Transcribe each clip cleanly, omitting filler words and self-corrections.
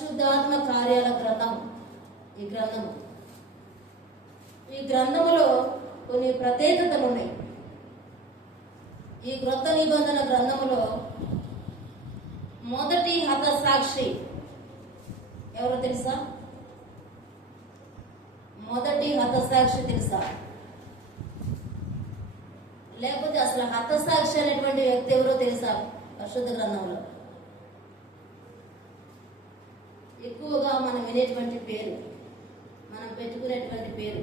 పరిశుద్ధాత్మ కార్యాల గ్రంథం. ఈ గ్రంథములో కొన్ని ప్రత్యేకతలు ఉన్నాయి. ఈ క్రొత్త నిబంధన గ్రంథములో మొదటి హతసాక్షి ఎవరో తెలుసా? మొదటి హతసాక్షి తెలుసా? లేకపోతే అసలు హతసాక్షి అనేటువంటి వ్యక్తి ఎవరో తెలుసా? పరిశుద్ధ గ్రంథంలో ఎక్కువగా మనం వినేటువంటి పేరు, మనం పెట్టుకునేటువంటి పేరు.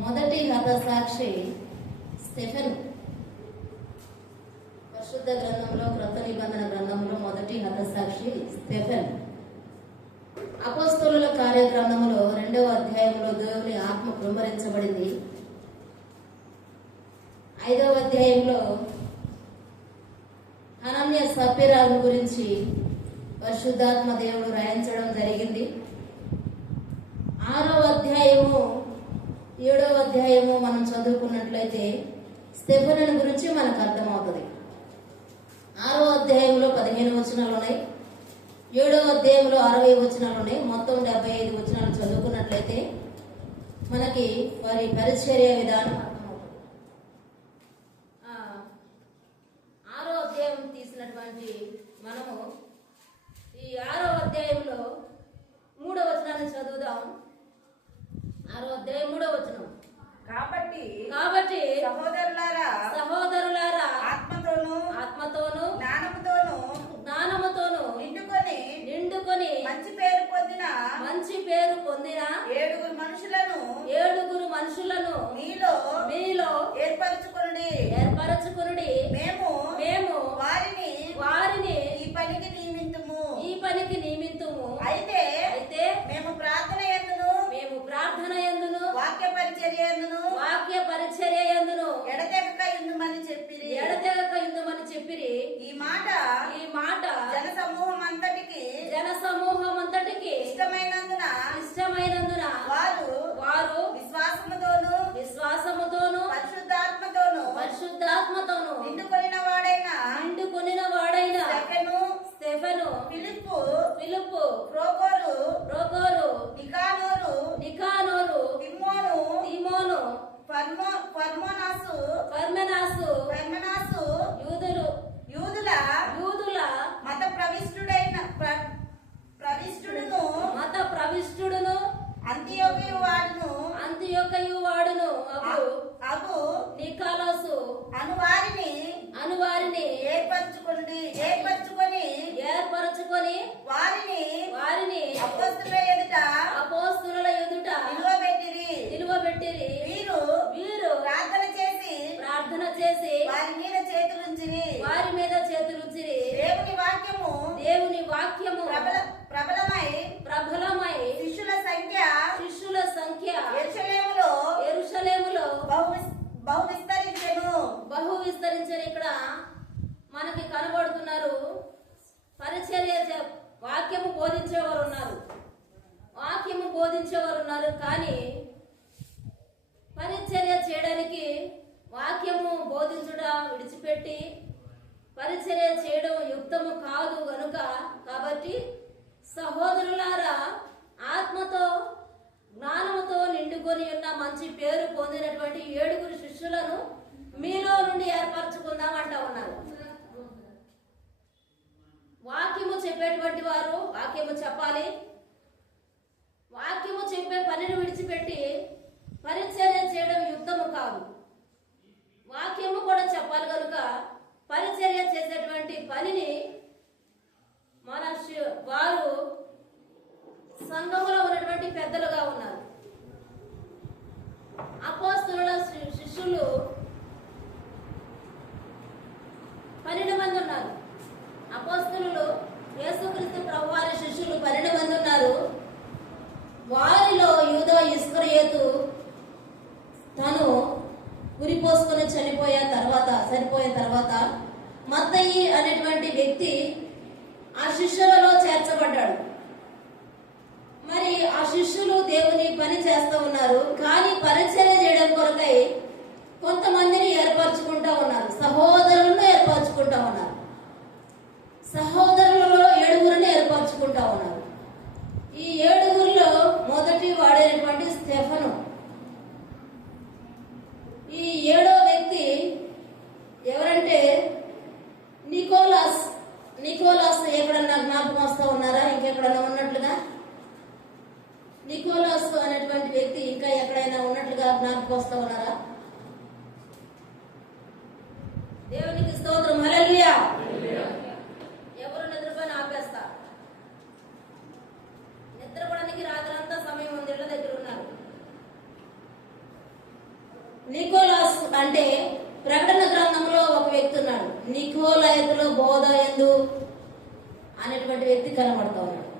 మొదటి హతసాక్షి స్టెఫెను. పరిశుద్ధ గ్రంథంలో, క్రొత్త నిబంధన గ్రంథంలో మొదటి హతసాక్షి స్టెఫెన్. అపోస్తలుల కార్యగ్రంథములో 2వ అధ్యాయంలో దేవుని ఆత్మ కృమ్మరించబడింది. 5వ అధ్యాయంలో అనన్య సప్పిరాల గురించి పరిశుద్ధాత్మ దేవుడు రాయించడం జరిగింది. 6వ అధ్యాయము 7వ అధ్యాయము మనం చదువుకున్నట్లయితే స్టెఫెను గురించి మనకు అర్థమవుతుంది. 6వ అధ్యాయంలో 15 వచనాలు ఉన్నాయి, 7వ అధ్యాయంలో 60 వచనాలు ఉన్నాయి. మొత్తం 75 వచనాలు చదువుకున్నట్లయితే మనకి వారి పరిచర్య విధానం అర్థమవుతుంది. 6వ అధ్యాయం తీసినటువంటి మనము ఈ 6వ అధ్యాయంలో 3వ వచనాన్ని చదువుదాం. 6వ అధ్యాయం 3వ వచనం. కాబట్టి సహోదరులారా ఆత్మతోను జ్ఞానముతోను నిండుకొని మంచి పేరు పొందిన 7 మనుషులను మీలో ఏర్పరచుకొనుడి. మేము వారిని ఈ పనికి నియమింతుము. అయితే మేము ప్రార్థన యందును వాక్య పరిచర్య యందును ఎడతెగక ఇందుమని చెప్పిరి. ఈ మాట జన సమూహం అంతటికి ఇష్టమైనందున వారు విశ్వాసముతోను పరిశుద్ధాత్మతోను నిండుకొనిన వాడైన స్టెఫెను, ఫిలిప్పు, ప్రోకోరు, నికానోరు, తిమోను, పర్మెనాసు యూదుల మత ప్రవిష్టుడును అంతియోకయు వాడును అగు నికాలోసు అనువారిని ఏర్పరచుకొని వారిని అపోస్తలుల ఎదుట నిలువబెట్టిరి. వీరు ప్రార్థన చేసి వారి మీద చేతులుంచిరి. దేవుని వాక్యము ప్రబలమై శిష్యుల సంఖ్య యెరూషలేములో బహు విస్తరించను. ఇక్కడ మనకి కనబడుతున్నారు. పరిచర్య వాక్యము బోధించేవారు ఉన్నారు, కానీ పరిచర్య చేయడానికి వాక్యము బోధించుట విడిచిపెట్టి పరిచర్య చేయడం యుక్తము కాదు గనుక, కాబట్టి సహోదరులారా, ఆత్మతో జ్ఞానముతో నిండుకొని ఉన్న మంచి పేరు పొందినటువంటి 7 శిష్యులను మీలో నుండి ఏర్పరచుకుందాం అంటా ఉన్నారు. వాక్యము చెప్పేటువంటి వారు వాక్యము చెప్పాలి. వాక్యము చెప్పే పనిని విడిచిపెట్టి పరిచర్య చేయడం యుక్తము కాదు. వాక్యము కూడా చెప్పాలి కనుక పరిచర్య చేసేటువంటి పనిని వారు సంఘములో ఉన్నటువంటి పెద్దలుగా ఉన్నారు. అపోస్తలుల శిష్యులు 12 మంది ఉన్నారు. అపోస్తలులు యేసుక్రీస్తు ప్రభువారి శిష్యులు 12 మంది ఉన్నారు. వారిలో యూదా ఇస్కరియోతు తను ఉరిపోసుకొని చనిపోయిన తర్వాత మత్తయి అనేటువంటి వ్యక్తి ఆ శిష్యులలో చేర్చబడ్డాడు. మరి ఆ శిష్యులు దేవుని పని చేస్తూ ఉన్నారు, కానీ పరిచర్య చేయడం కొరకై కొంతమందిని ఏర్పరచుకుంటా ఉన్నారు, సహోదరులను ఏర్పరచుకుంటా ఉన్నారు. జ్ఞాపకం వస్తా ఉన్నారా? దేవునికి స్తోత్రం, హల్లెలూయా. ఎవరు నిద్రపోయిన ఆపేస్తా. నిద్రపోవడానికి రాత్రంతా సమయం ఉంది, ఇళ్ళ దగ్గర ఉన్నారు. నికోలాస్ అంటే ప్రకటన గ్రంథంలో ఒక వ్యక్తి ఉన్నాడు. నికోలాయతులో బోధ ఎందు అనేటువంటి వ్యక్తి కనబడతా ఉన్నాడు.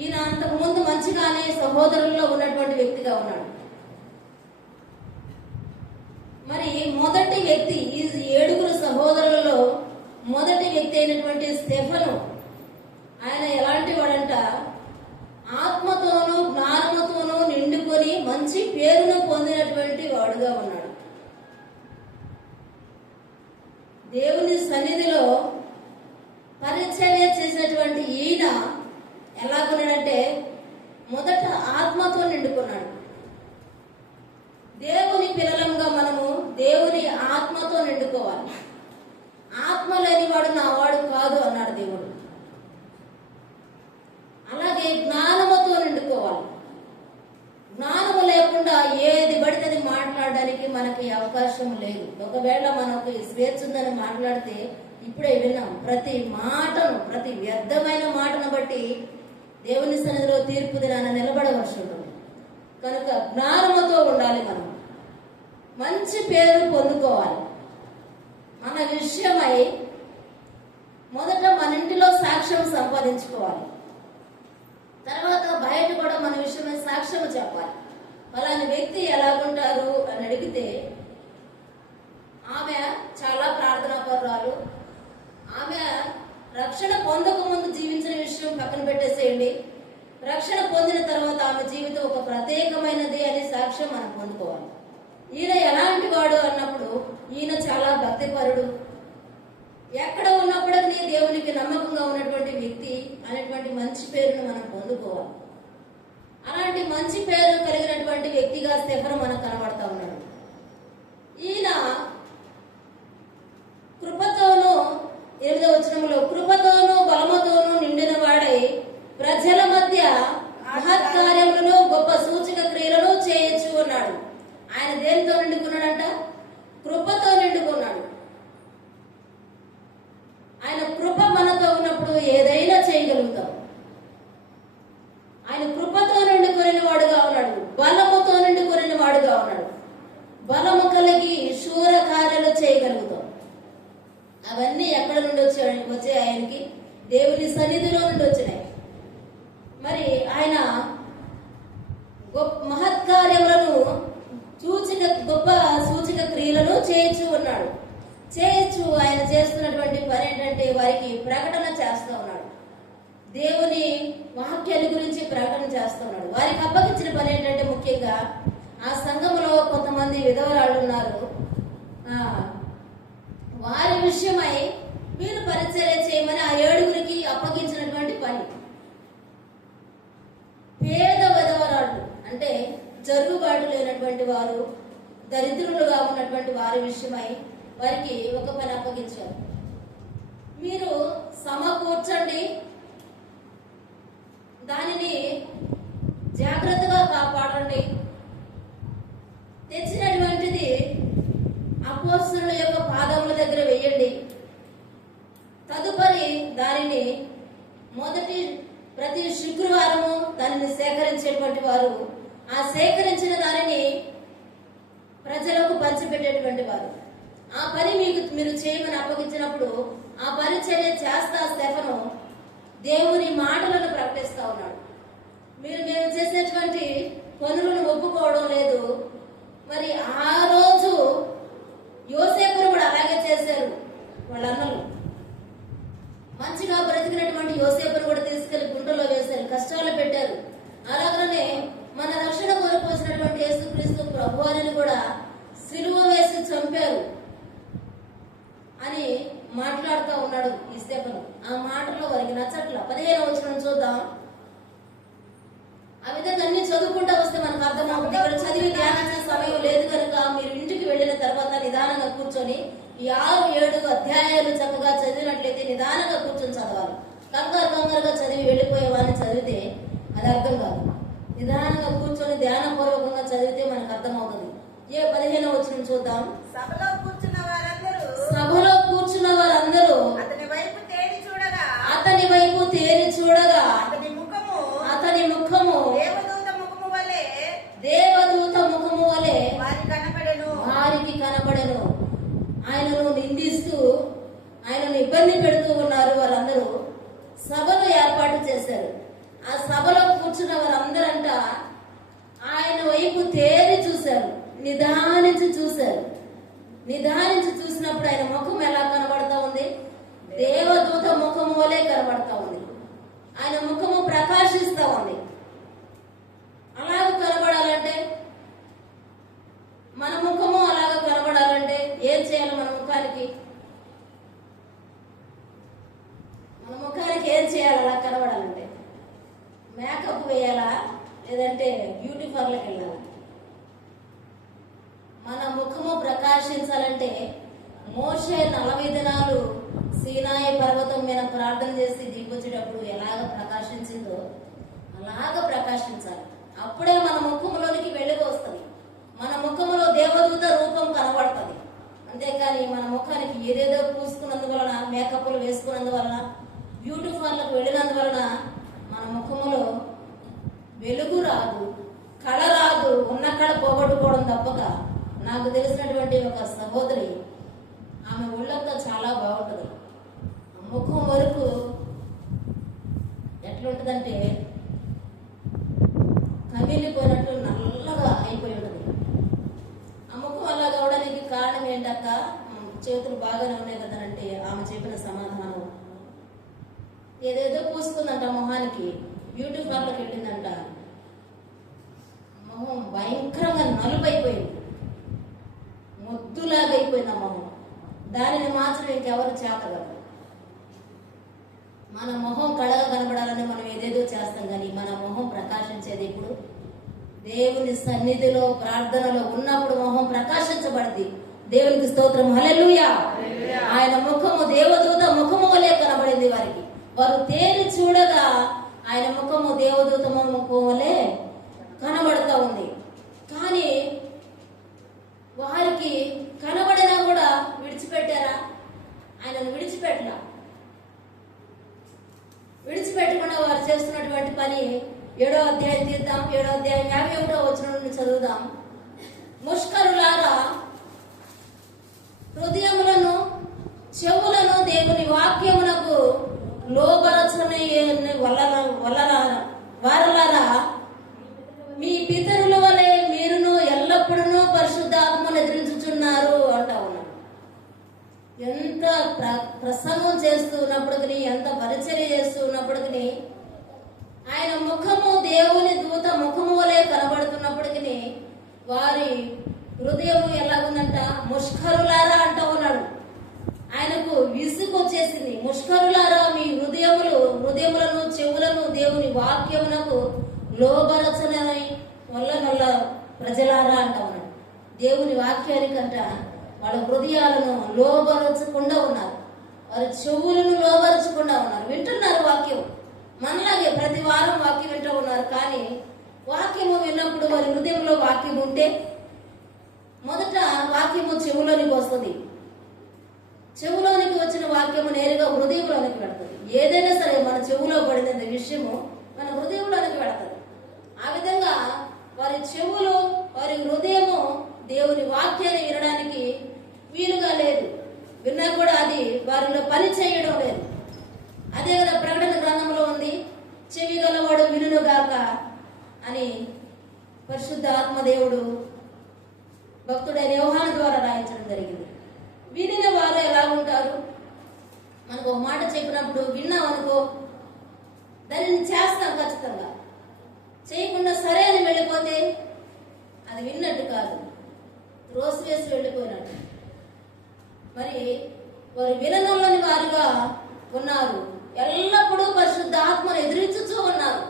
ఈయన అంతకు ముందు మంచిగానే సహోదరుల్లో ఉన్నటువంటి వ్యక్తిగా ఉన్నాడు. మరి మొదటి వ్యక్తి, ఈ 7 సహోదరులలో మొదటి వ్యక్తి అయినటువంటి స్టెఫను, ఆయన ఎలాంటి వాడంట, ఆత్మతోనూ జ్ఞానముతోనూ నిండుకొని మంచి పేరును పొందినటువంటి వాడుగా ఉన్నాడు. దేవుని సన్నిధిలో పరిచర్య చేసినటువంటి ఈయన ఎలాగున్నాడంటే మొదట ఆత్మతో నిండుకున్నాడు. దేవుని పిల్లలంగా మనము దేవుని ఆత్మతో నిండుకోవాలి. ఆత్మ లేనివాడు నా వాడు కాదు అన్నాడు దేవుడు. అలాగే జ్ఞానముతో నిండుకోవాలి. జ్ఞానము లేకుండా ఏది పడితే అది మాట్లాడడానికి మనకి అవకాశం లేదు. ఒకవేళ మనకు స్వేచ్ఛ ఉందని మాట్లాడితే ఇప్పుడే విన్నాం, ప్రతి మాటను, ప్రతి వ్యర్థమైన మాటను బట్టి దేవుని సన్నిధిలో తీర్పు దినాన నిలబడవలసి ఉంటుంది. కనుక జ్ఞానముతో ఉండాలి. మనం మంచి పేరు పొందుకోవాలి. మన విషయమై మొదట మన ఇంటిలో సాక్ష్యం సంపాదించుకోవాలి. తర్వాత బయట కూడా మన విషయమై సాక్ష్యం చెప్పాలి. అలాంటి వ్యక్తి ఎలాగుంటారు అని అడిగితే, ఆమె చాలా ప్రార్థనా పరురాలు, ఆమె రక్షణ పొందక ముందు జీవించిన విషయం పక్కన పెట్టేసేయండి, రక్షణ పొందిన తర్వాత ఆమె జీవితం ఒక ప్రత్యేకమైనది అనే సాక్ష్యం మనం పొందుకోవాలి. ఈయన ఎలాంటి వాడు అన్నప్పుడు, ఈయన చాలా భక్తిపరుడు, ఎక్కడ ఉన్నప్పటికీ దేవునికి నమ్మకంగా ఉన్నటువంటి వ్యక్తి అనేటువంటి మంచి పేరును మనం పొందుకోవాలి. అలాంటి మంచి పేరు కలిగినటువంటి వ్యక్తిగా స్టెఫను మనకు కనబడతా ఉన్నాడు. ఈయన కృపతోనూ, 8వ వచనంలో, కృపతోనూ బలముతోనూ నిండిన వాడై ప్రజల మధ్య మహత్కార్యములను గొప్ప సూచక క్రియలను చేయొచ్చు అన్నాడు. ఆయన దేనితో నిండుకున్నాడంట? కృపతో నిండుకున్నాడు. ఆయన కృప మనతో ఉన్నప్పుడు ఏదైనా చేయగలుగుతాం. ఆయన కృపతో నిండుకొనిన వాడుగా ఉన్నాడు, బలముతో నిండుకొనిన వాడుగా ఉన్నాడు. బలము కలిగి శూర కార్యాలు చేయగలుగుతాం. అవన్నీ ఎక్కడ నుండి వచ్చాయి? ఆయనకి దేవుని సన్నిధిలో నుండి వచ్చినాయి. మరి ఆయన మహత్కార్యములను గొప్ప సూచక క్రియలను చేయొచ్చు ఉన్నాడు. చేయొచ్చు. ఆయన చేస్తున్నటువంటి పని ఏంటంటే వారికి ప్రకటన చేస్తూ ఉన్నాడు. దేవుని వాక్యాల గురించి ప్రకటన చేస్తూ ఉన్నాడు. వారికి అప్పగించిన పని ఏంటంటే, ముఖ్యంగా ఆ సంఘంలో కొంతమంది విధవరాళ్ళు ఉన్నారు. వారి విషయమై మీరు పరిచర్య చేయమని ఆ 7 అప్పగించినటువంటి పని. పేద విధవరాళ్ళు అంటే జరుగుబాటు లేనటువంటి వారు, దరిద్రులుగా ఉన్నటువంటి వారి విషయమై వారికి ఒక పని అప్పగించారు. మీరు సమకూర్చండి, దానిని జాగ్రత్తగా కాపాడండి, తెచ్చినటువంటిది అపోస్తలుల యొక్క పాదముల దగ్గర వేయండి, తదుపరి దానిని ప్రతి శుక్రవారము దానిని సేకరించేటువంటి వారు, ఆ సేకరించిన దానిని ప్రజలకు పంచిపెట్టేటువంటి వారు. ఆ పని మీరు చేయమని అప్పగించినప్పుడు ఆ పరిచర్య చేస్తా స్టెఫను దేవుని మాటలను ప్రకటిస్తా ఉన్నాడు. మేము చేసేటువంటి పనులను ఒప్పుకోవడం లేదు. మరి ఆ రోజు యోసేపును కూడా అలాగే చేశారు. వాళ్ళ అన్నలు మంచిగా బ్రతికినటువంటి యోసేపును కూడా తీసుకెళ్లి గుంటలో వేశారు, కష్టాలు పెట్టారు. అలాగనే మన రక్షణ కోల్పోసినటువంటి యేసుక్రీస్తు ప్రభువారిని కూడా సిలువ వేసి చంపారు అని మాట్లాడుతూ ఉన్నాడు ఈ స్టెఫను. ఆ మాటలో వారికి నచ్చట్ల. 15వ వచనం చూద్దాం. ఆ విధంగా అన్ని చదువుకుంటూ వస్తే మనకు అర్థమవుతుంది. ఇక్కడ చదివి ధ్యానించే సమయం లేదు కనుక మీరు ఇంటికి వెళ్ళిన తర్వాత నిదానంగా కూర్చొని ఈ 6-7 అధ్యాయాలు చక్కగా చదివినట్లయితే నిదానంగా కూర్చొని చదవాలి. కంగారుగా చదివి వెళ్ళిపోయే వారిని చదివితే అది అర్థం కాదు. నిదానంగా కూర్చొని ధ్యానపూర్వకంగా చదివితే మనకు అర్థమవుతుంది. 15వ వచనం చూద్దాం. సభలో కూర్చున్న వారందరూ సభలో కూర్చున్న వారందరూ అతని వైపు తేరి చూడగా అతని వైపు తేరి చూడగా అతని ముఖము దేవదూత ముఖము వలె వారికి కనబడెను. ఆయనను నిందిస్తూ ఆయనను ఇబ్బంది పెడుతూ ఉన్నారు. వారందరూ సభను ఏర్పాటు చేశారు. ఆ సభలో కూర్చున్న వారందరంట ఆయన వైపు తేరి చూశారు, నిదానించి చూశారు. నిదానించి చూసినప్పుడు ఆయన ముఖం ఎలా కనబడతా ఉంది? దేవదూత ముఖము వలె కనబడతా ఉంది. ఆయన ముఖము ప్రకాశిస్తా ఉంది. అలాగ కనబడాలంటే, మన ముఖము అలాగ కనబడాలంటే ఏం చేయాలి? మన ముఖానికి ఏం చేయాలి? అలా కనబడాలంటే మేకప్ వేయాలా, లేదంటే బ్యూటీ పార్లర్కి వెళ్ళాలా? మన ముఖము ప్రకాశించాలంటే మోషే 40 దినాలు సీనాయి పర్వతం మీద ప్రార్థన చేసి దిగొచ్చేటప్పుడు ఎలాగ ప్రకాశించిందో అలాగ ప్రకాశించాలి. అప్పుడే మన ముఖములోనికి వెలుగు వస్తుంది. మన ముఖములో దేవదూత రూపం కనబడుతుంది. అంతేకాని మన ముఖానికి ఏదేదో పూసుకున్నందువలన, మేకప్లు వేసుకున్నందువలన, బ్యూటీ పార్లర్కి వెళ్ళినందువలన మన ముఖములో వెలుగు రాదు, కళ రాదు. ఉన్న కళ పోగొట్టుకోవడం తప్పక, నాకు తెలిసినటువంటి ఒక సహోదరి, ఆమె ఒళ్ళంతా చాలా బాగుంటుంది. ముఖం వరకు ఎట్లుంటుందంటే కమిలిపోయినట్టు నల్లగా అయిపోయి ఉంటుంది. ఆ ముఖం అలా కావడానికి కారణం ఏంటక్క? చేతులు బాగానే ఉన్నాయి కదా అంటే ఆమె చెప్పిన సమాధానం, ఏదేదో పూసుకుందంట మొహానికి, బ్యూటీ పార్లర్కి వెళ్ళిందంట. మొహం భయంకరంగా నలుపైపోయింది, ముద్దులాగా అయిపోయింది ఆ మొహం. దానిని మాత్రం ఇంకెవరు చేతగలరు. మన మొహం కళగా కనబడాలని మనం ఏదేదో చేస్తాం, కానీ మన మొహం ప్రకాశించేది ఇప్పుడు దేవుని సన్నిధిలో ప్రార్థనలో ఉన్నప్పుడు మొహం ప్రకాశించబడింది. దేవునికి స్తోత్రం, హల్లెలూయా. ఆయన ముఖము దేవదూత ముఖము వలె కనబడింది వారికి. వారు తేరి చూడగా ఆయన ముఖము దేవదూత ముఖం వలె కనబడుతూ ఉంది. కానీ వారికి కనబడినా కూడా విడిచిపెట్టారా? ఆయనను విడిచిపెట్టకుండా వారు చేస్తున్నటువంటి పని 7వ అధ్యాయం తీద్దాం. 7వ అధ్యాయం 51వ వచనం నుండి చదువుదాం. ముష్కరులారా, హృదయములను చెవులను దేవుని వాక్యమునకు లోబరచని వారలారా, మీ పితరుల వలె మీరును ఎల్లప్పుడూ పరిశుద్ధాత్మను ఎదిరించుచున్నారు అంటా ఉన్నాడు. ఎంత ప్రసంగం చేస్తూ ఉన్నప్పటికీ, ఎంత పరిచర్య చేస్తూ ఉన్నప్పటికీ, ఆయన ముఖము దేవుని దూత ముఖము వలె కనబడుతున్నప్పటికీ వారి హృదయము ఎలాగుందంట? ముష్కరులారా అంటా ఉన్నాడు. ఆయనకు విసుగు వచ్చేసింది. ముష్కరులారా, మీ హృదయములను చెవులను దేవుని వాక్యమునకు లోబరచనని వల్ల ప్రజలారా అంటా ఉన్నాడు. దేవుని వాక్యానికంట వాళ్ళ హృదయాలను లోబరచకుండా ఉన్నారు, వారి చెవులను లోబరచకుండా ఉన్నారు. వింటున్నారు వాక్యం, మనలాగే ప్రతి వారం వాక్యం వింటూ ఉన్నారు. కానీ వాక్యము విన్నప్పుడు వారి హృదయంలో వాక్యం ఉంటే మొదట వాక్యము చెవులోనికి వస్తుంది. చెవులోనికి వచ్చిన వాక్యము నేరుగా హృదయంలోనికి పెడుతుంది. ఏదైనా సరే మన చెవులో పడిన విషయము మన హృదయంలోనికి పెడుతుంది. ఆ విధంగా వారి చెవులు, వారి హృదయము దేవుని వాక్యాన్ని వినడానికి వీలుగా లేదు. విన్నా కూడా అది వారిలో పని చేయడం లేదు. అదే కదా ప్రకటన గ్రంథంలో ఉంది, చెవి గలవాడు వినుగాక అని పరిశుద్ధ ఆత్మదేవుడు భక్తుడైన యోహాను ద్వారా రాయించడం జరిగింది. వినిన వారు ఎలా ఉంటారు? మనకు ఒక మాట చెప్పినప్పుడు విన్నాం అనుకో, దానిని చేస్తాం ఖచ్చితంగా. చేయకుండా సరే అని వెళ్ళిపోతే అది విన్నట్టు కాదు, త్రోసివేసి వెళ్ళిపోయినట్టు. మరి వారు విననొల్లని వారుగా ఉన్నారు, ఎల్లప్పుడూ పరిశుద్ధాత్మను ఎదిరించుతూ ఉన్నారు.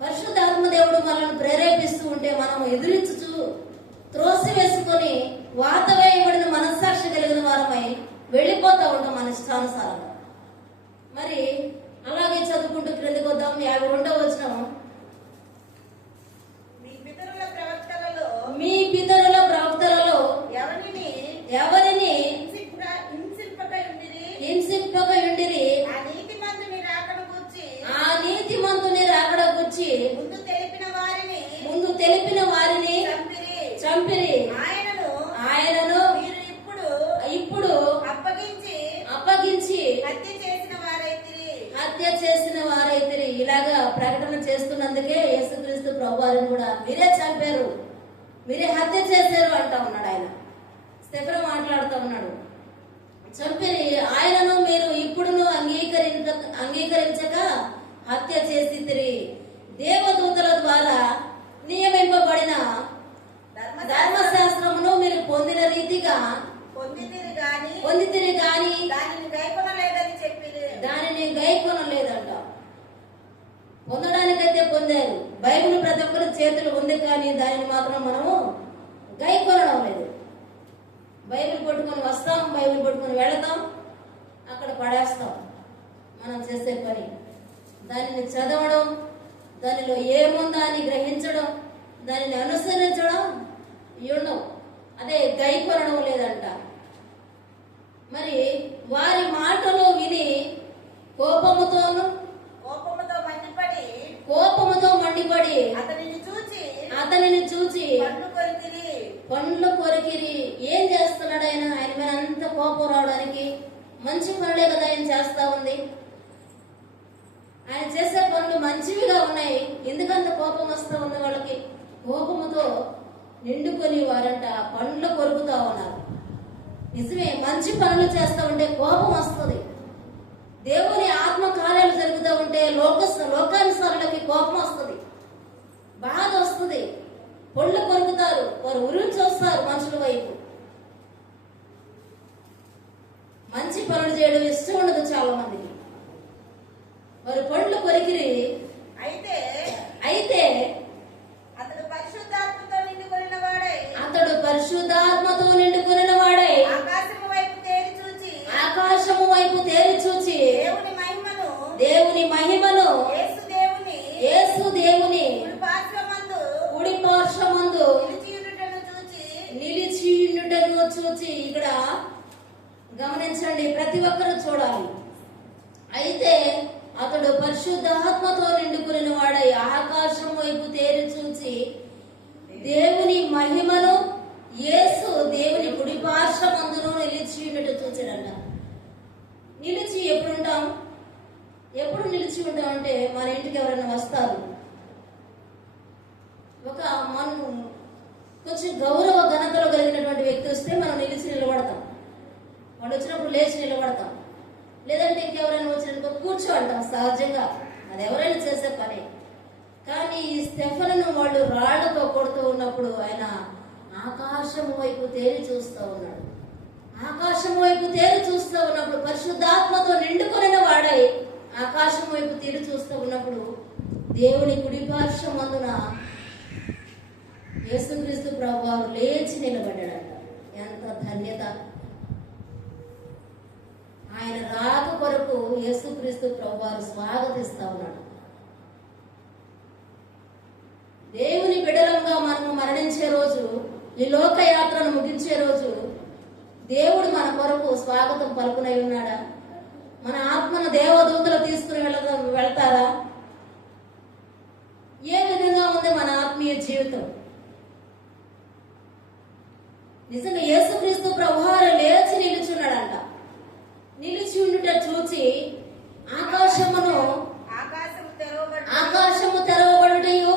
పరిశుద్ధాత్మ దేవుడు మనల్ని ప్రేరేపిస్తూ ఉంటే మనం ఎదిరించుతూ త్రోసి వేసుకొని వాత వేయబడిన మనస్సాక్షి కలిగిన వారమై వెళ్ళిపోతూ ఉంటాం మన ఇష్టానుసారంగా. మరి అలాగే చదువుకుంటూ క్రిందికి వద్దాం. 52వ వచనం, చంపిరి ఆయనను మీరు ఇప్పుడు అప్పగించి అప్పగించి హత్య చేసిన వారైతిరి. ఇలాగా ప్రకటన చేస్తున్నందుకే యేసుక్రీస్తు ప్రభువారిని కూడా మీరే చంపారు, మీరే హత్య చేశారు అంటా ఉన్నాడు ఆయన. స్టెఫెను మాట్లాడుతూ ఉన్నాడు, చంపిరి ఆయనను మీరు ఇప్పుడును అంగీకరించక హత్య చేసితిరి. దేవదూతల ద్వారా నియమింపబడిన ధర్మశాస్త్రమును మీరు పొందిన రీతిగా పొందితిరి గాని దానిని గైకొనలేదంట. పొందడానికైతే పొందారు, బైబిల్ ప్రతి ఒక్కరి చేతులు ఉంది, కానీ దానిని మాత్రం మనము గైకొనడం లేదు. బైబిల్ పట్టుకొని వస్తాం, బైబిల్ పట్టుకొని వెళతాం, అక్కడ పడేస్తాం. మనం చేసే పని దానిని చదవడం, దానిలో ఏముందా అని గ్రహించడం, దానిని అనుసరించడం ఉండవు. అదే గైకొనడం లేదంట. మరి వారి మాటలు విని కోపముతో మండిపడి అతనిని చూచి పండ్లు కొరికిరి. ఏం చేస్తున్నాడు ఆయన? ఆయన మీద అంత కోపం రావడానికి మంచి పనులే కదా ఆయన చేస్తా ఉంది. ఆయన చేసే పనులు మంచివిగా ఉన్నాయి, ఎందుకంత కోపం వస్తా ఉంది వాళ్ళకి? కోపముతో నిండుకొని వారంట పండ్లు కొరుకుతా ఉన్నారు. నిజమే, మంచి పనులు చేస్తా ఉంటే కోపం వస్తుంది. దేవుని ఆత్మ కార్యాలు జరుగుతూ ఉంటే లోకానుసారులకి కోపం వస్తుంది, బాధ వస్తుంది, పొళ్ళు కొరుకుతారు, వారు ఉరించి వస్తారు మనుషుల వైపు. మంచి పనులు చేయడం ఇష్టం ఉండదు చాలా మందికి. వారు పండ్లు కొరికిరి. అయితే అతడు పరిశుద్ధాత్మతో నిండుకొనిన వాడై ఆకాశము వైపు తేరి చూచి దేవుని మహిమను యేసు దేవుని కుడి కుడి పార్శ్వమందు నిలిచియుండుటను చూచి, ఇక్కడ గమనించండి, ప్రతి ఒక్కరూ చూడాలి. అయితే అతడు పరిశుద్ధాత్మతో నిండుకుని వాడై ఆకాశం వైపు తేరి చూచి దేవుని మహిమను యేసు దేవుని కుడి పార్శ్వమందును నిలిచియుండుట చూచాడంట. నిలిచి ఎప్పుడు నిలిచి ఉంటాం అంటే, మన ఇంటికి ఎవరైనా వస్తారు, మనం కొంచెం గౌరవ ఘనతలో కలిగినటువంటి వ్యక్తి వస్తే మనం నిలిచి నిలబడతాం. వాడు వచ్చినప్పుడు లేచి నిలబడతాం. లేదంటే ఇంకెవరైనా వచ్చినప్పుడు కూర్చో అంటాం సహజంగా, అది ఎవరైనా చేసే పని. కానీ ఈ స్టెఫెనును వాళ్ళు రాళ్లతో కొడుతూ ఉన్నప్పుడు ఆయన ఆకాశం వైపు తేరి చూస్తూ ఉన్నాడు. ఆకాశం వైపు తేరి చూస్తూ ఉన్నప్పుడు పరిశుద్ధాత్మతో నిండుకొనిన వాడై ఆకాశం వైపు తేరి చూస్తూ ఉన్నప్పుడు దేవుని కుడి పార్శ్వమందున యేసుక్రీస్తు ప్రభువారు లేచి నిలబడ్డాడంట. ఎంత ధన్యత! ఆయన రాక కొరకు యేసుక్రీస్తు ప్రభువారు స్వాగతిస్తా ఉన్నాడు. దేవుని బిడ్డలంగా మనము మరణించే రోజు, ఈ లోకయాత్రను ముగించే రోజు దేవుడు మన కొరకు స్వాగతం పలుకునై ఉన్నాడా? మన ఆత్మను దేవదూతలు తీసుకుని వెళ్తారా? ఏ విధంగా ఉంది మన ఆత్మీయ జీవితం? నిజంగా యేసుక్రీస్తు ప్రభువారు లేచి నిలుచున్నాడంట. నిలిచి ఉండుట చూచి ఆకాశము తెరవబడుటయు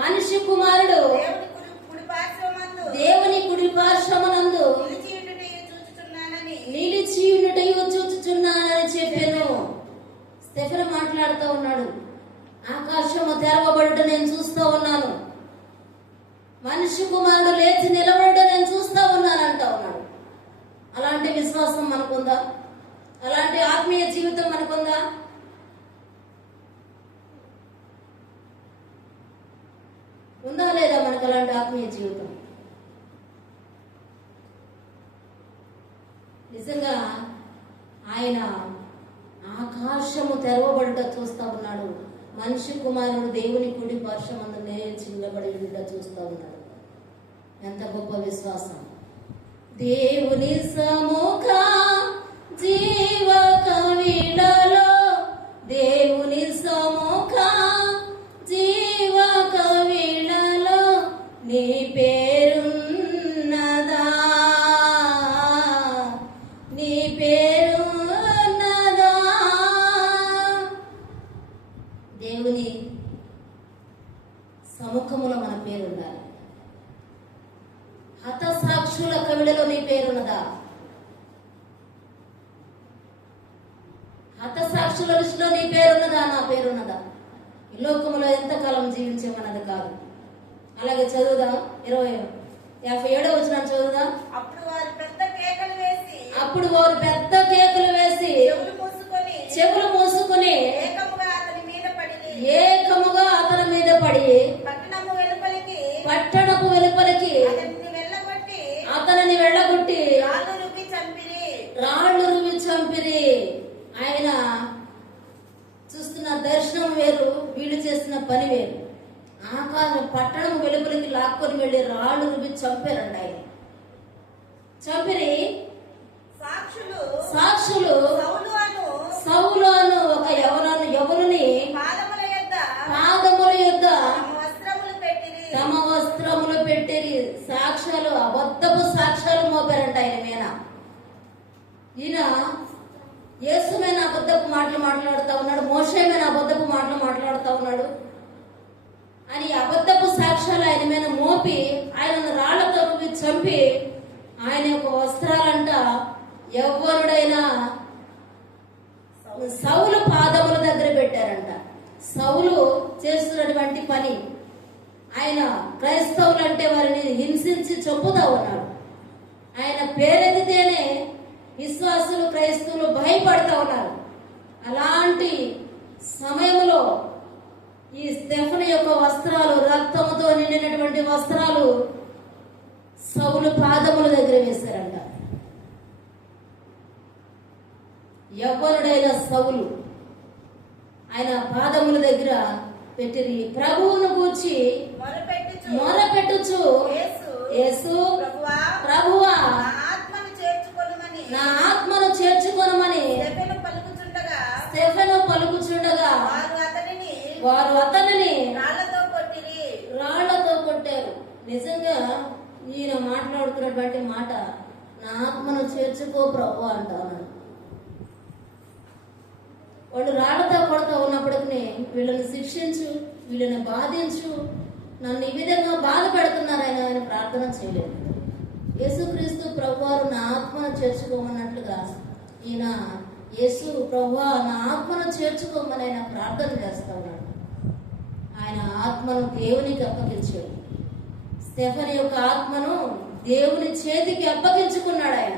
మనిషి కుమారుడు దేవుని కుడి పార్శ్వమందు నిలిచి ఉండుటయు చూచుచున్నానని చెప్పాను. స్టెఫెను మాట్లాడుతూ ఉన్నాడు, ఆకాశము తెరవబడుట నేను చూస్తూ ఉన్నాను, మనిషి కుమారుడు లేచి నిలబడుట నేను చూస్తూ ఉన్నాను అంటా ఉన్నాడు. అలాంటి విశ్వాసం మనకుందా? అలాంటి ఆత్మీయ జీవితం మనకుందా? ఉందా లేదా మనకు అలాంటి ఆత్మీయ జీవితం? నిజంగా ఆయన ఆకాశము తెరవబడుట చూస్తా ఉన్నాడు, మనిషి కుమారుడు దేవుని కుడి పార్శ్వమందు నిలిచి నిలబడి చూస్తా ఉన్నాడు. ఎంత గొప్ప విశ్వాసం! దేవుని సముఖ జీవ కవిలలో, దేవుని సముఖ జీవ కవిలలో నీ ఉండాలి. హతసాక్షుల కవిడలో నీ పేరున్నదా? హతసాక్షుల లిస్టులో నీ పేరున్నదా? నా పేరున్నదా? ఈ లోకంలో ఎంతకాలం జీవించమన్నది కాదు. అలాగే చదువుదాం. 57వ వచనం చదువుదాం. అప్పుడు వారు పెద్ద కేకలు వేసి అప్పుడు వారు పెద్ద కేకలు వేసి చెవులు మూసుకుని ఏకముగా అతని మీద పడి పట్టణపు వెలుపలికి అతనిని వెళ్ళగొట్టి రాళ్ళు రువి చంపిరి. ఆయన చూస్తున్న దర్శనం వేరు, వీళ్ళు చేస్తున్న పని వేరు. ఆకాశం పట్టణం వెలుపలికి లాక్కొని వెళ్ళి రాళ్ళు రువి చంపారంట. ఆయన చంపిరి. సాక్షులు సౌలు అను ఒక యవనుని పాదముల యొద్ద తమ వస్త్రములు పెట్టిరి. సాక్ష్యాలు, అబద్ధపు సాక్ష్యాలు మోపారంట ఆయన మీద. ఈయన యేసు మీద అబద్ధపు మాటలు మాట్లాడుతూ ఉన్నాడు, మోషే మీద అబద్ధపు మాటలు మాట్లాడుతూ ఉన్నాడు అని అబద్ధపు సాక్ష్యాలు ఆయన మీద మోపి ఆయనను రాళ్లతో చంపి ఆయన యొక్క వస్త్రాలంట యవ్వనుడైన సౌలు పాదముల దగ్గర పెట్టారంట. సౌలు చేస్తున్నటువంటి పని, ఆయన క్రైస్తవులు అంటే వారిని హింసించి చంపుతా ఉన్నాడు. ఆయన పేరెత్తితేనే విశ్వాసులు క్రైస్తవులు భయపడతా ఉన్నారు. అలాంటి సమయంలో ఈ స్టెఫను యొక్క వస్త్రాలు, రక్తముతో నిండినటువంటి వస్త్రాలు సౌలు పాదముల దగ్గర వేశారంట. యవ్వనుడైన సౌలు ఆయన పాదముల దగ్గర పెట్టిరి. ప్రభువును గూర్చి మొరపెట్టుచు యేసు ప్రభువా నా ఆత్మను చేర్చుకొనమని స్టెఫెను పలుకుచుండగా వారు అతనిని రాళ్లతో కొట్టారు. నిజంగా ఈయన మాట్లాడుతున్నటువంటి మాట, నా ఆత్మను చేర్చుకో ప్రభు అంటున్నాడు. వాళ్ళు రాళ్లతో కొడుతూ ఉన్నప్పటికీ వీళ్ళని శిక్షించు, వీళ్ళని బాధించు, నన్ను ఈ విధంగా బాధ పెడుతున్నారని ఆయన ప్రార్థన చేయలేదు. యేసుక్రీస్తు ప్రభువారు నా ఆత్మను చేర్చుకోమన్నట్లుగా ఈయన యేసు ప్రభువా నా ఆత్మను చేర్చుకోమని ఆయన ప్రార్థన చేస్తా ఉన్నాడు. ఆయన ఆత్మను దేవునికి అప్పగించాడు. స్టెఫను యొక్క ఆత్మను దేవుని చేతికి అప్పగించుకున్నాడు ఆయన.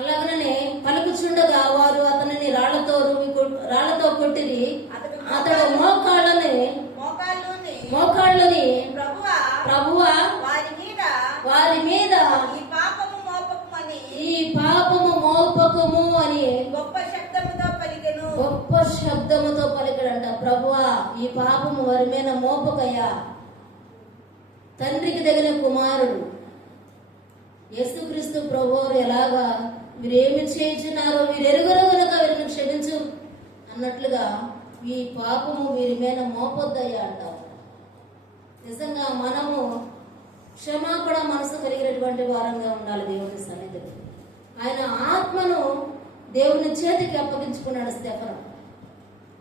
అలాగనే పలుకుచుండగా వారు అతనిని రాళ్లతో కొట్టిరి. అతడు మోకాళ్ళని ప్రభువా వారి మీద ఈ పాపము మోపకము అని గొప్ప శబ్దముతో పలికడంట. ప్రభువా ఈ పాపము వారి మీద మోపకయ్యా. తండ్రికి తగిన కుమారుడు యేసుక్రీస్తు ప్రభువారు ఎలాగా వీరేమి చేయించున్నారో వీరెరుగురు కనుక వీరిని క్షమించు అన్నట్లుగా ఈ పాపము వీరి మీద మోపొద్దయ్యా అంటారు. నిజంగా మనము క్షమాపణ మనసు కలిగినటువంటి వారంగా ఉండాలి దేవుని సన్నిధిలో. ఆయన ఆత్మను దేవుని చేతికి అప్పగించుకున్నాడు స్టెఫను.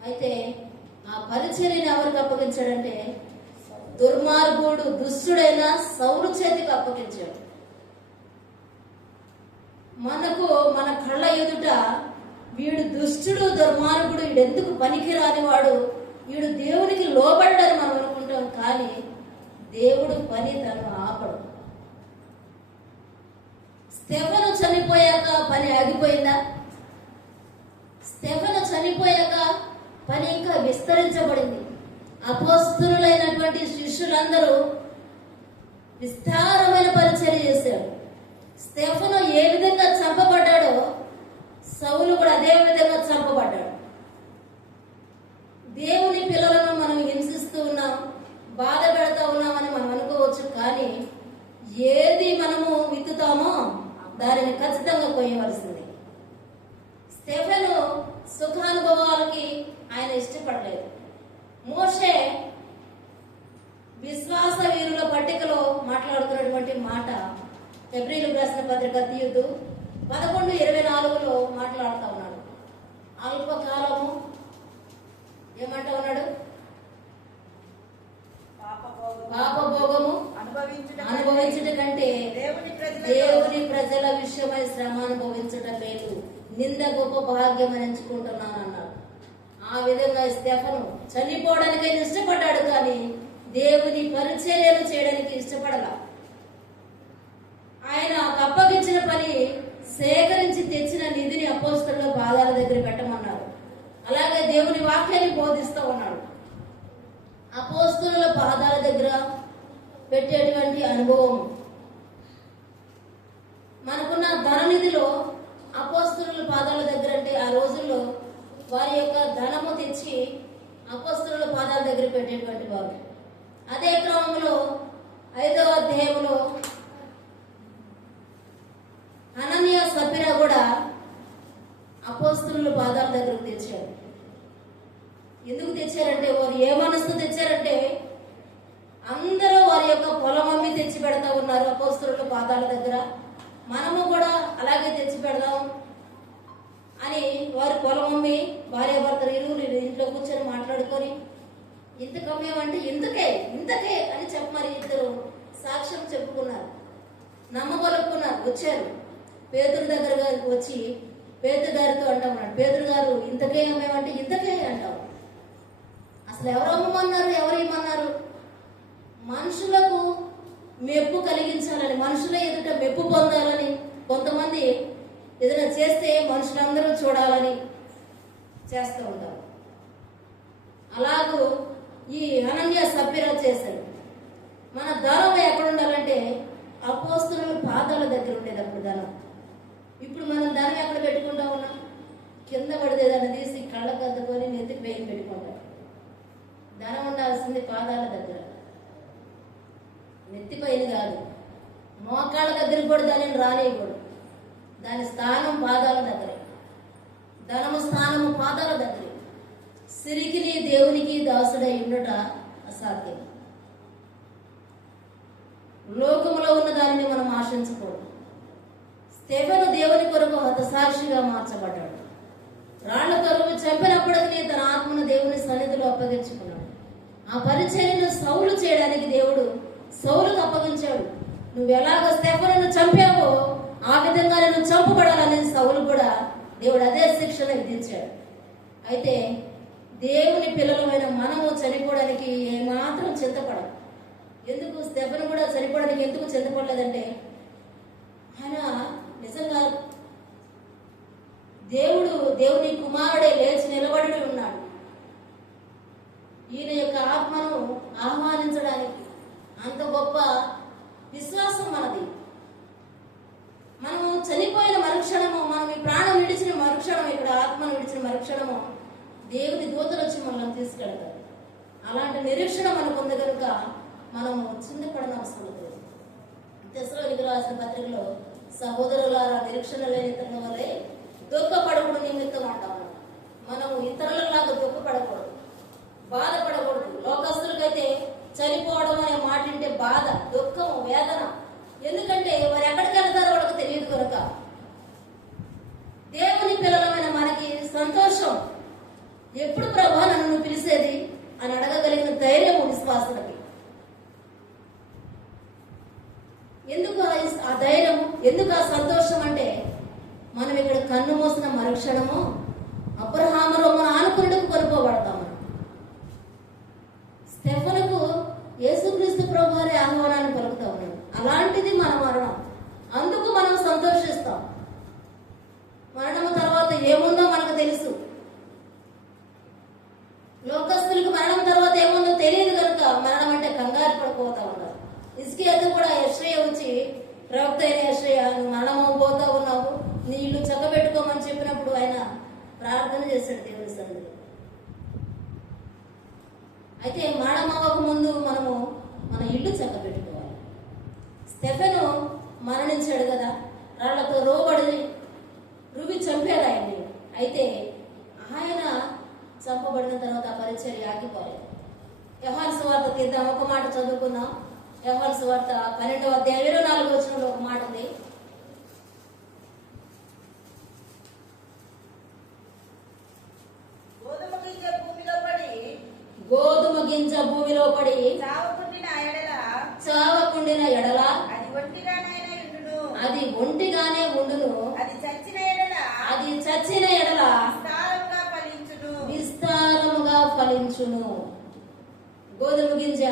అయితే ఆ పరిచర్యని ఎవరికి అప్పగించాడంటే దుర్మార్గుడు దుష్టుడైన సౌలు చేతికి అప్పగించాడు. మన కళ్ళ ఎదుట వీడు దుష్టుడు దుర్మార్గుడు, వీడెందుకు పనికిరాని వాడు, వీడు దేవునికి లోబడ్డని మనం అనుకుంటాం. కానీ దేవుడు పని తను ఆపడు. స్టెఫను చనిపోయాక పని ఆగిపోయిందా? స్టెఫను చనిపోయాక పని ఇంకా విస్తరించబడింది. అపోస్తలులైనటువంటి శిష్యులందరూ విస్తారమైన పరిచర్య చేశారు. స్టెఫను ఏ విధంగా చంపబడ్డాడో సౌలు కూడా అదే విధంగా చంపబడ్డాడు. దేవుని పిల్లలను మనం హింసిస్తూ ఉన్నాం, బాధ పెడతా ఉన్నామని మనం అనుకోవచ్చు. కానీ ఏది మనము విత్తుతామో దానిని ఖచ్చితంగా కొయ్యవలసింది. స్టెఫెను సుఖానుభవాలకి ఆయన ఇష్టపడలేదు. మోషే విశ్వాస వీరుల పట్టికలో మాట్లాడుతున్నటువంటి మాట హెబ్రీయులకు రాసిన పత్రిక తీయొద్దు 11:24 మాట్లాడుతూ ఉన్నాడు. అల్పకాలము ఏమంటా ఉన్నాడు? అనుభవించట కంటే దేవుని దేవుని ప్రజల విషయమై శ్రమ అనుభవించటం లేదు, నింద గొప్ప భాగ్యం అని ఎంచుకుంటున్నాను అన్నాడు. ఆ విధంగా స్టెఫను చనిపోవడానికై ఇష్టపడ్డాడు, కానీ దేవుని పరిచర్యలు చేయడానికి ఇష్టపడల. ఆయన అప్పగించిన పని సేకరించి తెచ్చిన నిధిని అపోస్తలుల పాదాల దగ్గర పెట్టమన్నాడు. అలాగే దేవుని వాక్యాన్ని బోధిస్తూ ఉన్నాడు. అపోస్తలుల పాదాల దగ్గర పెట్టేటువంటి అనుభవం మనకున్న ధననిధిలో అపోస్తలుల పాదాల దగ్గర అంటే ఆ రోజుల్లో వారి యొక్క ధనము తెచ్చి అపోస్తలుల పాదాల దగ్గర పెట్టేటువంటి వారు. అదే క్రమంలో 5వ అధ్యాయంలో అననీయ సఫీరా కూడా అపోస్తలుల పాదాల దగ్గరకు తెచ్చారు. ఎందుకు తెచ్చారంటే వారు ఏ మనసుతో తెచ్చారంటే అందరూ వారి యొక్క పొలం అమ్మి తెచ్చి పెడతా ఉన్నారు అపోస్తలుల పాదాల దగ్గర, మనము కూడా అలాగే తెచ్చి పెడదాం అని వారి పొలం అమ్మి భార్యాభర్తలు ఇరువురు ఇంట్లో కూర్చొని మాట్లాడుకొని ఇంతకు అమ్మేమంటే ఇంతకే అని చెప్పమని ఇద్దరు సాక్ష్యం చెప్పుకున్నారు, నమ్మబలుకున్నారు. వచ్చారు పేతురు దగ్గర వచ్చి పేతురు గారితో అంటా ఉన్నాడు, పేతురు గారు ఇంతకే అమ్మేమంటే ఇంతకే అంటాం. అసలు ఎవరు అమ్మమన్నారు, ఎవరు ఇమ్మన్నారు? మనుషులకు మెప్పు కలిగించాలని, మనుషుల ఎదుట మెప్పు పొందాలని, కొంతమంది ఏదైనా చేస్తే మనుషులందరూ చూడాలని చేస్తూ ఉంటారు. అలాగూ ఈ అనన్య సఫీరా చేశారు. మన ధనం ఎక్కడ ఉండాలంటే అపోస్తలుల పాదాల దగ్గర ఉండేది అప్పుడు ధనం. ఇప్పుడు మనం ధనం ఎక్కడ పెట్టుకుంటా ఉన్నాం? కింద పడితే దాన్ని తీసి కళ్ళకు అద్దుకొని నెత్తికి వేలు పెట్టుకుంటాం. ధనం ఉండాల్సింది పాదాల దగ్గర, నెత్తిపైన కాదు. మోకాళ్ళ దగ్గర కూడా దానిని రానియకూడదు. దాని స్థానం పాదాల దగ్గరే, ధనము స్థానము పాదాల దగ్గరే. సిరికిని దేవునికి దాసుడై ఉండట అసాధ్యం. లోకములో ఉన్న దానిని మనం ఆశించకూడదు. స్టెఫెను దేవుని కొరకు హతసాక్షిగా మార్చబడ్డాడు. రాళ్ల కరువు చంపినప్పటికీ తన ఆత్మను దేవుని సన్నిధిలో అప్పగించుకున్నాడు. ఆ పరిచర్యను సౌలు చేయడానికి దేవుడు సౌలుకు అప్పగించాడు. నువ్వు ఎలాగ స్టెఫెనును చంపావో ఆ విధంగా నేను చంపబడాలని సౌలు కూడా దేవుడు అదే శిక్షణ విధించాడు. అయితే దేవుని పిల్లలమైన మనము చనిపోవడానికి ఏమాత్రం చింతపడదు. ఎందుకు స్టెఫెను కూడా చనిపోవడానికి ఎందుకు చింతపడలేదంటే ఆయన నిజంగా దేవుని కుమారుడే లేచి నిలబడి ఉన్నాడు. ఈయన యొక్క ఆత్మను ఆహ్వానించడానికి అంత గొప్ప విశ్వాసం మనది. మనము చనిపోయిన మరుక్షణము, మనం ఈ ప్రాణం విడిచిన మరుక్షణం, ఇక్కడ ఆత్మను విడిచిన మరుక్షణము దేవుని దూతలు వచ్చి మనల్ని తీసుకెళ్తారు. అలాంటి నిరీక్షణ మనకు ఉంది కనుక మనము చింతపడని అవసరం లేదు. తెస్సలోనికీ రాసిన పత్రికలో సహోదరులారా నిరీక్షణ లేని ఇతరుల వల్లే దుఃఖపడకూడదు నిమిత్తం అంటాము. మనం ఇతరులలాగా దుఃఖపడకూడదు, బాధపడకూడదు. లోకస్తులకైతే చనిపోవడం అనే మాట అంటే బాధ, దుఃఖం, వేదన. ఎందుకంటే వారు ఎక్కడికి వెళ్తారో వాళ్ళకి తెలియదు కనుక. దేవుని పిల్లలమైన మనకి సంతోషం. ఎప్పుడు ప్రభా నన్ను పిలిచేది అని అడగగలిగిన ధైర్యం విశ్వాసులకి. ఎందుకు ఆ ధైర్యం, ఎందుకు ఆ సంతోషం అంటే మనం ఇక్కడ కన్ను మూసిన మరుక్షణము అబ్రహాములో మన ఆనుకున్నకు కొనుక్కోబడతాము. స్టెఫెనుకు యేసుక్రీస్తు ప్రభు వారి ఆహ్వానాన్ని పలుకుతా ఉన్నాడు. అలాంటిది మన మరణం. అందుకు మనం సంతోషిస్తాం. మరణము తర్వాత ఏముందో మనకు తెలుసు. లోకస్తులకు మరణం తర్వాత ఏముందో తెలియదు కనుక మరణం అంటే కంగారు పడిపోతా ఉన్నారు. హిజ్కియాతో కూడా యెషయా వచ్చి, ప్రవక్త అయిన యెషయా, నువ్వు మరణం పోతా ఉన్నావు, నీ ఇల్లు చక్కబెట్టుకోమని చెప్పినప్పుడు ఆయన ప్రార్థన చేశాడు దేవుని సన్నిధిలో. అయితే మరణం అవ్వక ముందు మనము మన ఇల్లు చక్కబెట్టుకోవాలి. స్టెఫెను మరణించాడు కదా, రాళ్లతో రువి చంపాడు ఆయన్ని. అయితే ఆయన చంపబడిన తర్వాత ఆ పరిచర్య ఆగిపోలేదు. యోహాను సువార్త తీద్దాం, ఒక మాట చదువుకుందాం. యోహాను సువార్త 12వ అధ్యాయం 24వ వచనంలో ఒక మాట ఉంది. గోధుమ గింజ భూమిలో పడి చావకుండిన ఎడల చావకుండిన ఎడల అది ఒంటిగానైనా ఇండును. అది ఒంటిగానే ఉండును. అది చచ్చిన ఎడల అది చచ్చిన ఎడల విస్తారముగా ఫలించును. విస్తారముగా ఫలించును. గోధుమ గింజ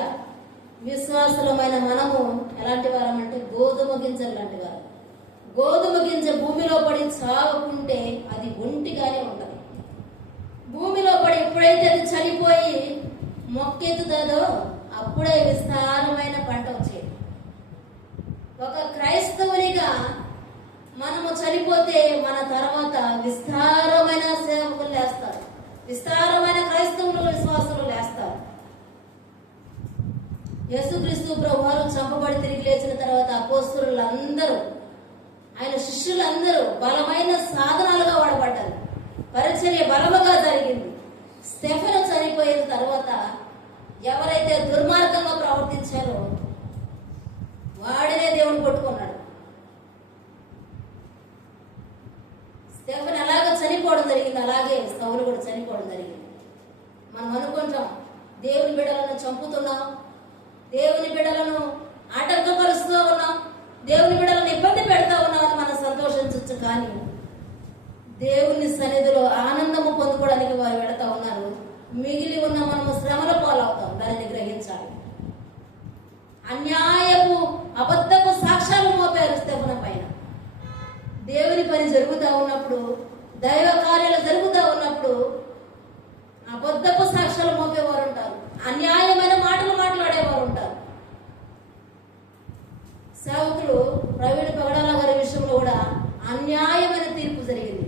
విశ్వాసులమైన మనము ఎలాంటి వారం అంటే గోధుమ గింజలు లాంటి వారు. గోధుమ గింజ భూమిలో పడి చావకుంటే అది ఒంటిగానే ఉంటది. భూమిలో పడి ఎప్పుడైతే అది చనిపోయి మొక్కెత్తుతుందో అప్పుడే విస్తారమైన పంట వచ్చేది. ఒక క్రైస్తవునిగా మనము చనిపోతే మన తర్వాత విస్తారమైన సేవకులు లేస్తారు, విస్తారమైన క్రైస్తవులు విశ్వాసులు లేస్తారు. యేసుక్రీస్తు ప్రభువారు చంపబడి తిరిగి లేచిన తర్వాత అపోస్తలులందరూ, ఆయన శిష్యులందరూ బలమైన సాధనాలుగా వాడబడ్డారు. పరిచర్య బలముగా జరిగింది. స్టెఫెను చనిపోయిన తర్వాత ఎవరైతే దుర్మార్గంగా ప్రవర్తించారో వాడినే దేవుడు కొట్టుకున్నాడు. స్టెఫెను ఎలాగ చనిపోవడం జరిగింది, అలాగే సౌలు కూడా చనిపోవడం జరిగింది. మనం అనుకుంటాం దేవుని బిడ్డలను చంపుతున్నాం, దేవుని బిడ్డలను ఆటంకపరుస్తూ ఉన్నాం, దేవుని బిడ్డలను ఇబ్బంది పెడతా ఉన్నాం అని మనం సంతోషించవచ్చు. కానీ దేవుని సన్నిధిలో ఆనందము పొందుకోవడానికి వారు వెళతా ఉన్నారు. మిగిలి ఉన్న మనము శ్రమల పాలవుతాం. దానిని గ్రహించాలి. అన్యాయపు అబద్ధపు సాక్ష్యాలు మోపారు స్టెఫెను పైన. దేవుని పని జరుగుతూ ఉన్నప్పుడు, దైవ కార్యాలు జరుగుతూ ఉన్నప్పుడు అబద్ధపు సాక్ష్యాలు మోపేవారు ఉంటారు, అన్యాయమైన మాటలు మాట్లాడేవారు ఉంటారు. సేవకులు ప్రవీణ్ పగడాల గారి విషయంలో కూడా అన్యాయమైన తీర్పు జరిగింది.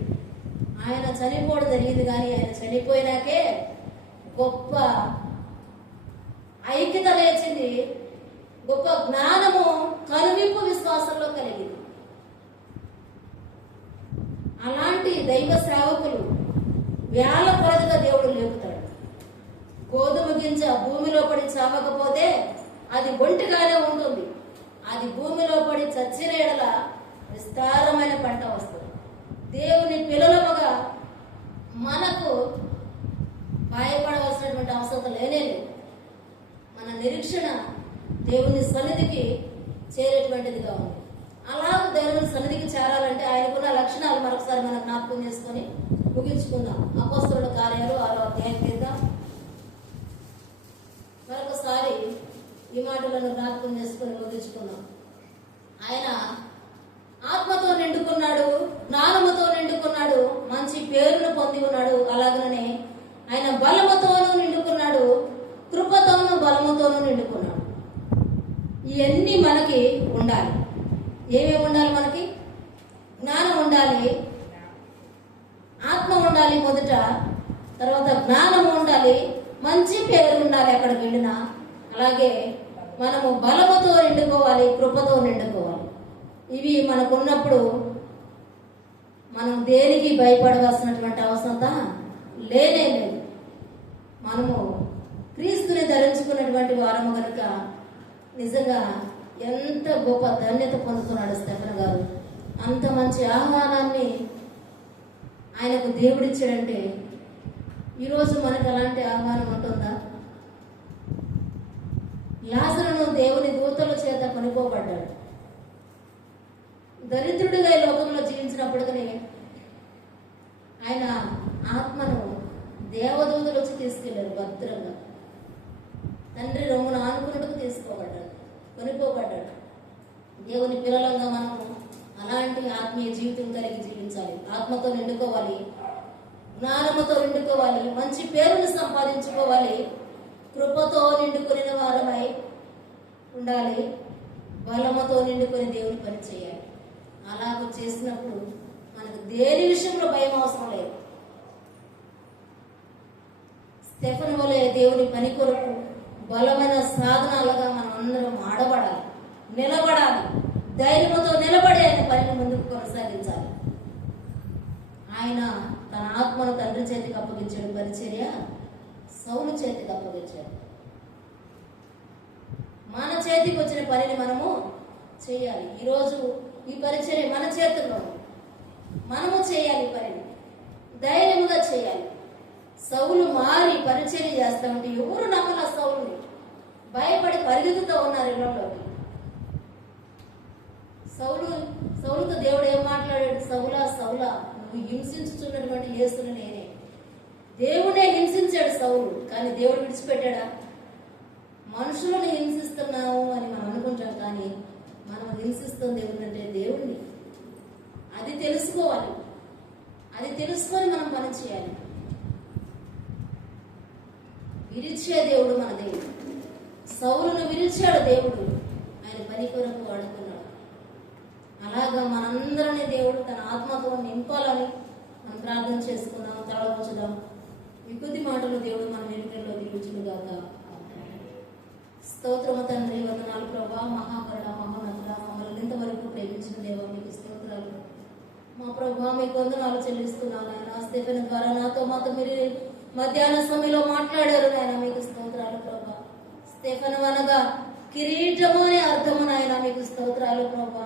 ఆయన చనిపోవడం జరిగింది, కానీ ఆయన చనిపోయినాకే గొప్ప ఐక్యత లేచింది, గొప్ప జ్ఞానము కనువిప్పు విశ్వాసంలో కలిగింది. అలాంటి దైవ సేవకులు వేల కొలదిగా దేవుడు లేపుతాడు. గోధుమ గింజ భూమిలో పడి చావకపోతే అది ఒంటిగానే ఉంటుంది. అది భూమిలో పడి చచ్చిన ఎడల విస్తారమైన పంట వస్తుంది. దేవుని పిల్లలముగా మనకు భయపడవలసినటువంటి అవసరం లేనే లేదు. మన నిరీక్షణ దేవుని సన్నిధికి చేరేటువంటిదిగా ఉంది. అలా దేవుని సన్నిధికి చేరాలంటే ఆయనకున్న లక్షణాలు మరొకసారి మనం జ్ఞాపకం చేసుకొని ముగించుకుందాం. అపోస్తలుల కార్యాలు 6వ అధ్యాయం కింద మరొకసారి ఈ మాటలను జ్ఞాపకం చేసుకొని ముగించుకుందాం. ఆయన ఆత్మతో నిండుకున్నాడు, జ్ఞానముతో నిండుకున్నాడు, మంచి పేరును పొంది ఉన్నాడు. అలాగనే ఆయన బలముతోనూ నిండుకున్నాడు, కృపతోనూ బలముతోనూ నిండుకున్నాడు. ఇవన్నీ మనకి ఉండాలి. ఏమేమి ఉండాలి? మనకి జ్ఞానం ఉండాలి, ఆత్మ ఉండాలి మొదట, తర్వాత జ్ఞానము ఉండాలి, మంచి పేరు ఉండాలి ఎక్కడికి వెళ్ళినా. అలాగే మనము బలముతో నిండుకోవాలి, కృపతో నిండుకోవాలి. ఇవి మనకున్నప్పుడు మనం దేనికి భయపడవలసినటువంటి అవసరం లేనే లేదు. మనము క్రీస్తుని ధరించుకున్నటువంటి వారము కనుక నిజంగా ఎంత గొప్ప ధన్యత పొందుతున్నాడు స్టెఫెను గారు. అంత మంచి ఆహ్వానాన్ని ఆయనకు దేవుడిచ్చాడంటే ఈరోజు మనకు అలాంటి ఆహ్వానం ఉంటుందా? లాజరును దేవుని దూతల చేత కొనుక్కోబడ్డాడు. దరిద్రుడిగా ఈ లోకంలో జీవించినప్పటికీ ఆయన ఆత్మను దేవదూతలు వచ్చి తీసుకెళ్లారు భద్రంగా. తండ్రి రొమ్మును ఆనుకున్నట్టుకు తీసుకోబడ్డాడు, కొనుక్కోబడ్డాడు. దేవుని పిల్లలంగా మనము అలాంటి ఆత్మీయ జీవితం కలిగి జీవించాలి. ఆత్మతో నిండుకోవాలి, జ్ఞానముతో నిండుకోవాలి, మంచి పేరును సంపాదించుకోవాలి, కృపతో నిండుకుని వారమై ఉండాలి, బలముతో నిండుకొని దేవుని పని చేయాలి. అలాగ చేసినప్పుడు మనకు దేని విషయంలో భయం అవసరం లేదు. స్టెఫెను వలె దేవుని పని కొరకు బలమైన సాధనాలుగా మనం అందరం ఆడబడాలి, నిలబడాలి, ధైర్యంతో నిలబడి ఆయన పనిని ముందుకు కొనసాగించాలి. ఆయన తన ఆత్మను తండ్రి చేతికి అప్పగించాడు, పరిచర్య సౌలు చేతికి అప్పగించాడు. మన చేతికి వచ్చిన పనిని మనము చేయాలి. ఈరోజు ఈ పరిచర్య మన చేతుల్లో మనము చేయాలి. పనిని ధైర్యముగా చేయాలి. సౌలు మారి పరిచర్య చేస్తా ఉంటే ఎవరు నమ్మల. సౌలుని భయపడి పరిగెత్తుతూ ఉన్నారు ఇళ్లలోకి. సౌలుతో దేవుడు ఏం మాట్లాడాడు? సౌలా సౌలా, నువ్వు హింసించుతున్నటువంటి యేసుని నేనే. దేవుడే హింసించాడు సౌలు, కానీ దేవుడు విడిచిపెట్టాడా? మనుషులను హింసిస్తున్నావు అని మనం అనుకుంటాం, కానీ మనం హింసిస్తుంది ఎవరంటే దేవుణ్ణి. అది తెలుసుకోవాలి, అది తెలుసుకొని మనం పని చేయాలి. విరిచే దేవుడు మన దేవుడు. సౌలును విరిచాడు దేవుడు, ఆయన పని కొరకు వాడుకున్నాడు. అలాగా మనందరినీ దేవుడు తన ఆత్మతో నింపాలని మనం ప్రార్థన చేసుకున్నాం. తలవచ్చుదాం. ఈ కొద్ది మాటలు దేవుడు మన వెనుకల్లో దిగుచుగాక. స్తోత్రము తండ్రి, వందనాలు ప్రభా. మహాకరుణ మహోన్నతుడా, మమ్మల్ని ఇంతవరకు ప్రేమించిన దేవా మీకు స్తోత్రాలు. మా ప్రభా మీకు వందనాలు చెల్లిస్తున్నాను. ఆయన స్టెఫెన్ ద్వారా మాతో మీరు మధ్యాహ్న సమయంలో మాట్లాడారు నాయన, మీకు స్తోత్రాలు ప్రభా. స్టెఫెన్ అనగా కిరీటము అనే అర్థము నాయన, మీకు స్తోత్రాలు ప్రభా.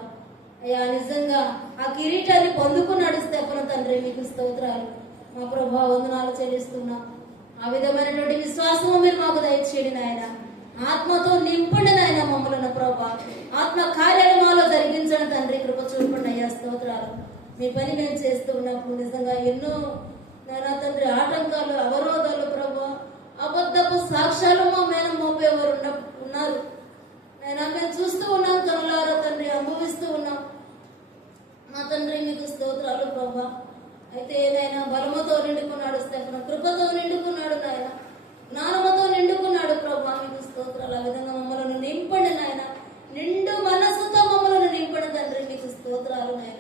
అయ్యా నిజంగా ఆ కిరీటాన్ని పొందుకున్నాడు స్టెఫెన్ తండ్రి, మీకు స్తోత్రాలు. మా ప్రభా వందనాలు చెల్లిస్తున్నా. ఆ విధమైనటువంటి విశ్వాసము మీరు మాకు దయచేయండి నాయన. ఆత్మతో నింపండి నాయన మమ్మల్ని ప్రభా. ఆత్మ కార్యాలు మాలో జరిగించండి తండ్రి, కృప చూపండి అయ్యా. స్తోత్రాలు. మీ పని మేము చేస్తూ ఉన్నప్పుడు నిజంగా ఎన్నో నాయన తండ్రి ఆటంకాలు, అవరోధాలు ప్రభా, అబద్ధపు సాక్ష్యాలు మా మీద మోపేవారు ఉన్నారు నాయన. మేము చూస్తూ ఉన్నాం కనులారా తండ్రి, అనుభవిస్తూ ఉన్నాం నా తండ్రి, మీకు స్తోత్రాలు ప్రభా. అయితే నాయన బలముతో నిండుకున్నాడు స్టెఫెన్, కృపతో నిండుకున్నాడు నాయన, జ్ఞానముతో నిండుకున్నాడు ప్రభా, మీకు స్తోత్రాలు. ఆ విధంగా మమ్మల్ని నింపండి నాయన, నిండు మనసుతో మమ్మల్ని నింపండి తండ్రి, మీకు స్తోత్రాలు నాయన.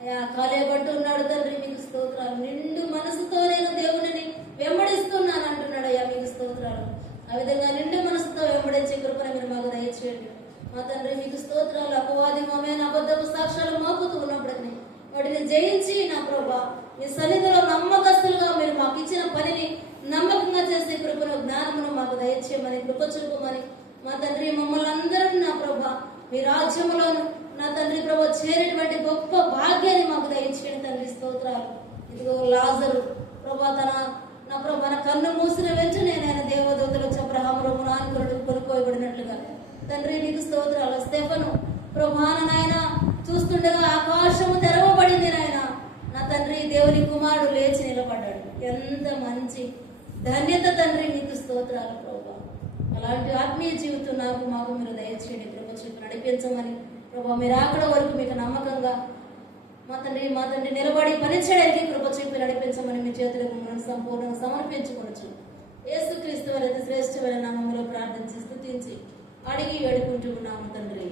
అయ్యా కాలేబట్టు ఉన్నాడు తండ్రి, మీకు స్తోత్రాలు. నిండు మనసుతో నేను దేవుని వెంబడిస్తున్నాను అంటున్నాడు అయ్యా, మీకు స్తోత్రాలు. ఆ విధంగా నిండు మనసుతో వెంబడించే కృపను మీరు మాకు దయచేయండి మా తండ్రి, మీకు స్తోత్రాలు. అపవాది మోమైన అబద్ధపు సాక్ష్యాలు మోపుతూ ఉన్నప్పుడని వాటిని జయించి నా ప్రభా మీ సన్నిధిలో నమ్మకస్తులుగా మీరు మాకు ఇచ్చిన పనిని నమ్మకంగా చేసే కృపను, జ్ఞానమును మాకు దయచేయమని, కృప చూపమని మా తండ్రి మమ్మల్ని అందరం నా ప్రభా మీ రాజ్యములోను నా తండ్రి ప్రభా చేరేటువంటి గొప్ప భాగ్యాన్ని మాకు దయచేయండి తండ్రి, స్తోత్రాలు. ఇదిగో లాజరు ప్రభా నా ప్రభా కన్ను మూసిన వెంటనే నేను దేవదూతలు అబ్రహాములో మునానుకుడు కొనుక్కోబడినట్లుగా తండ్రి నీకు స్తోత్రాలు. స్టెఫెను ప్రభా నాయన చూస్తుండగా ఆకాశము తెరవబడింది నాయన, నా తండ్రి దేవుని కుమారుడు లేచి నిలబడ్డాడు. ఎంత మంచి ధన్యత తండ్రి, నీకు స్తోత్రాలు ప్రభా. అలాంటి ఆత్మీయ జీవితం మాకు మీరు దయచేయండి, కృప చూపి నడిపించమని ప్రభా. మీరు అక్కడ వరకు మీకు నమ్మకంగా మా తండ్రి నిలబడి పనిచేయడానికి కృప చూపి నడిపించమని మీ చేతులకు మమ్మల్ని సంపూర్ణంగా సమర్పించుకోవచ్చు. యేసుక్రీస్తు వారి శ్రేష్టమైన నామములో ప్రార్థించి స్తుతించి అడిగి వేడుకుంటూ ఉన్నాము తండ్రి.